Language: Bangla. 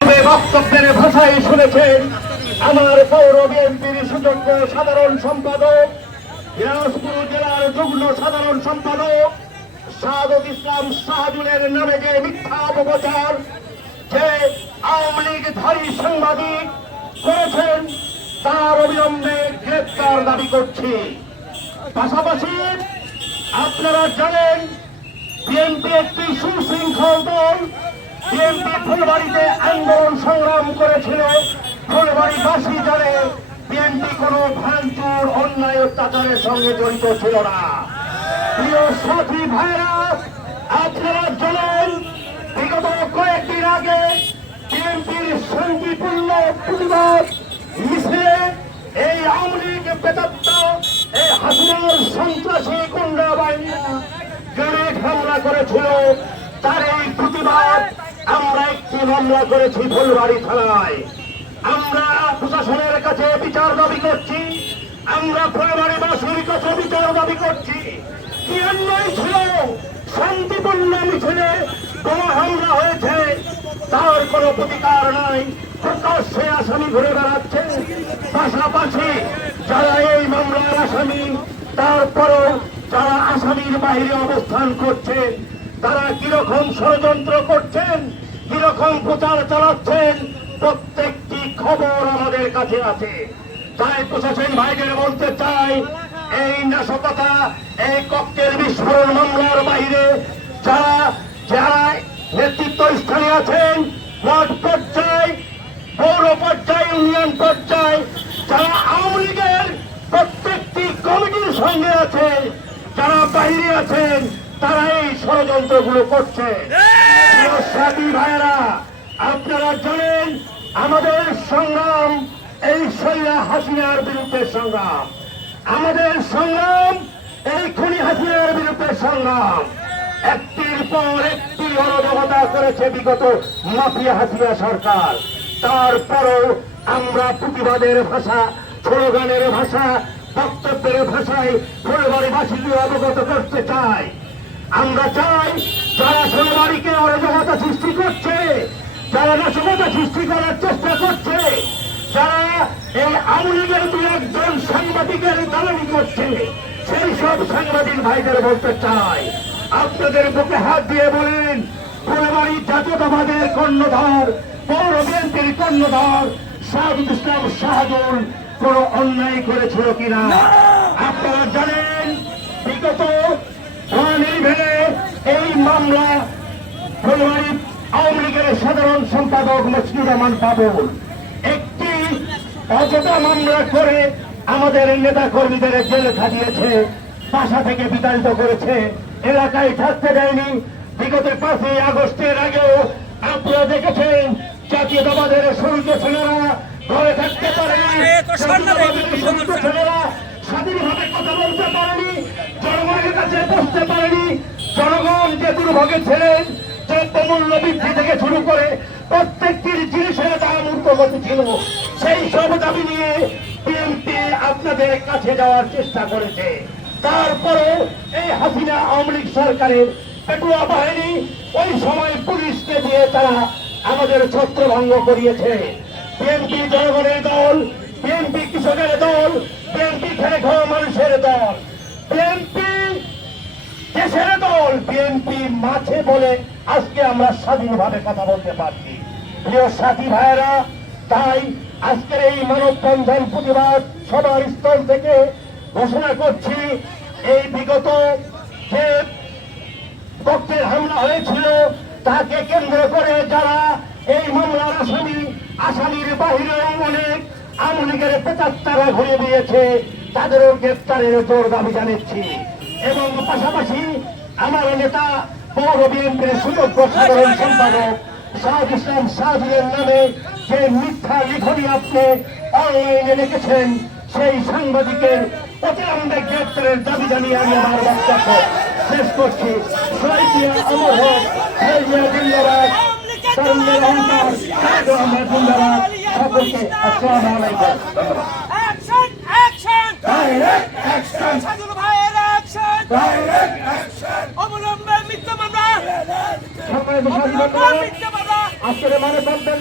তবে বক্তব্যের ভাষায় শুনেছেন আমার পৌর বিএনপির সুযোগ্য সাধারণ সম্পাদক, দিনাজপুর জেলার যুগ্ম সাধারণ সম্পাদক, সাদত ইসলাম শাহজুলের নামে যে মিথ্যা অপপ্রচার, যে আওয়ামী লীগধারী সাংবাদিক করেছেন তার অবিলম্বে গ্রেপ্তার দাবি করছি। পাশাপাশি আপনারা জানেন, বিএনপি একটি সুশৃঙ্খল দল। বিএনপি ফুলবাড়িতে আন্দোলন সংগ্রাম করেছিল। ফুলবাড়িবাসী জানে বিএনপি কোনো ভাঙচুর, অন্যায়, অত্যাচারের সঙ্গে জড়িত ছিল না। প্রিয় সাথী ভাইরা আপনারা জানেন বিগত কয়েকদিন আগে বিএনপির শান্তিপূর্ণ প্রতিবাদ মিছিলে এই আওয়ামী লীগ বেতাত্ত এই হাসিনার সন্ত্রাসী গুন্ডা বাহিনীরা গ্রেনেড হামলা করেছিল। তার এই প্রতিবাদ আমরা একটি মামলা করেছি ফুলবাড়ি থানায়। আমরা প্রশাসনের কাছে বিচার দাবি করছি, আমরা ফুলবাড়িবাসীর কাছে বিচার দাবি করছি। কি অন্যায় ছিল শান্তিপূর্ণ মিছিলে বোমা হামলা হয়েছে, তার কোনো প্রতিকার নাই। প্রকাশ্যে আসামি ঘুরে বেড়াচ্ছে। পাশাপাশি যারা এই মামলার আসামি, তারপরও যারা আসামির বাইরে অবস্থান করছেন তারা কীরকম ষড়যন্ত্র করছেন, কীরকম প্রচার চালাচ্ছেন, প্রত্যেকটি খবর আমাদের কাছে আছে। তাই প্রশাসন ভাইদের বলতে চাই এই নাশকতা, এই ককটেল বিস্ফোরণ মামলার বাইরে যারা যারা নেতৃত্ব স্থানে আছেন, ওয়ার্ড পর্যায়ে, পৌর পর্যায়ে, ইউনিয়ন পর্যায়ে, যারা আওয়ামী লীগের প্রত্যেকটি কমিটির সঙ্গে আছে যারা বাইরে আছেন, তারা এই ষড়যন্ত্রগুলো করছে। সাথী ভাইয়েরা, আপনারা জানেন, আমাদের সংগ্রাম, এই সৈরা হাসিনার বিরুদ্ধে সংগ্রাম। আমাদের সংগ্রাম, এই খুনি হাসিনার বিরুদ্ধে সংগ্রাম। একটির পর একটি অরজগতা করেছে বিগত মাফিয়া হাসিয়া সরকার। তারপরও আমরা প্রতিবাদের ভাষা, স্লোগানের ভাষা, বক্তব্যের ভাষায় ফুলবাড়িবাসীকে অবগত করতে চাই। আমরা চাই যারা ফুলবাড়িকে অরাজকতা সৃষ্টি করছে, যারা নাশকতা সৃষ্টি করার চেষ্টা করছে যারা এই আওয়ামী লীগের দু একজন সাংবাদিকের দালালি করছে সেই সব সাংবাদিক ভাইদের বলতে চাই। আপনাদের বুকে হাত দিয়ে বলেন ফুলবাড়ি জাতীয়তাবাদের কর্ণধর পৌর বিএনপির কর্ণধর সাহুদ ইসলাম শাহজুল কোন অন্যায় করেছিল কিনা? আপনারা জানেন বিগত ওয়ান এই মামলা ফুলবাড়ি আওয়ামী লীগের সাধারণ সম্পাদক মসজিদুর রহমান বাবুল একটি অযথা মামলা করে আমাদের নেতা কর্মীদের জেলে খাটিয়েছে বাসা থেকে বিতাড়িত করেছে এলাকায় থাকতে দেয়নি। বিগত পাঁচই আগস্টের আগেও আপনারা দেখেছেন জাতীয়তাবাদের শরীর ছেলেরা ঘরে থাকতে পারেনি ছেলেরা স্বাধীনভাবে কথা বলতে পারেনি জনগণের কাছে বসতে পারেনি। জনগণ যে দুর্ভোগে ছিলেন দ্রব্যমূল্য বৃদ্ধি থেকে শুরু করে প্রত্যেকটির জিনিসের দাম ঊর্ধ্বগতি ছিল। সেই সব দাবি নিয়ে বিএনপি আপনাদের কাছে যাওয়ার চেষ্টা করেছে। তারপরে এই হাসিনা আওয়ামী লীগ সরকারের পেটুয়া বাহিনী ওই সময় পুলিশকে দিয়ে তারা আমাদের ছত্রভঙ্গ করিয়েছে। বিএনপি জনগণের দল, বিএনপি কৃষকের দল, বিএনপি খেলে খাওয়া মানুষের দল, বিএনপি দেশের দল, বিএনপি মাঠে বলে আজকে আমরা স্বাধীনভাবে কথা বলতে পারছি। প্রিয় সাথী ভাইয়েরা, তাই আজকের এই মানব বন্ধন প্রতিবাদ সবার স্থল থেকে ঘোষণা করছি, এই বিগত যে ককটেল হামলা হয়েছিল, তাকে কেন্দ্র করে যারা এই মামলার আসামি, আসামির বাহিরে অনেক আওয়ামী লীগের পেতাত্তারা ঘুরে দিয়েছে তাদেরও গ্রেপ্তারের জোর দাবি জানাচ্ছি। এবং পাশাপাশি আমার নেতা পৌর বিএনপির সুযোগ্য সাধারণ সম্পাদক শাহ ইসলাম শাহজুলের নামে যে মিথ্যা লিখনি আপনি অনলাইনে লিখেছেন সেই সাংবাদিকের অতিলম্বে গ্রেপ্তারের দাবি জানিয়ে আমি আমার বক্তব্য শেষ করছি। শহীদিয়া অমর হোক শহীদিয়া জিন্দাবাদ তরুণের অহংকার জিন্দাবাদ। সকলকে আসসালামু আলাইকুম। সাজুল ভাইয়ের অবলম্বন মিথ্যা মামলা! মিথ্যা মামলা আজকের মানববন্ধন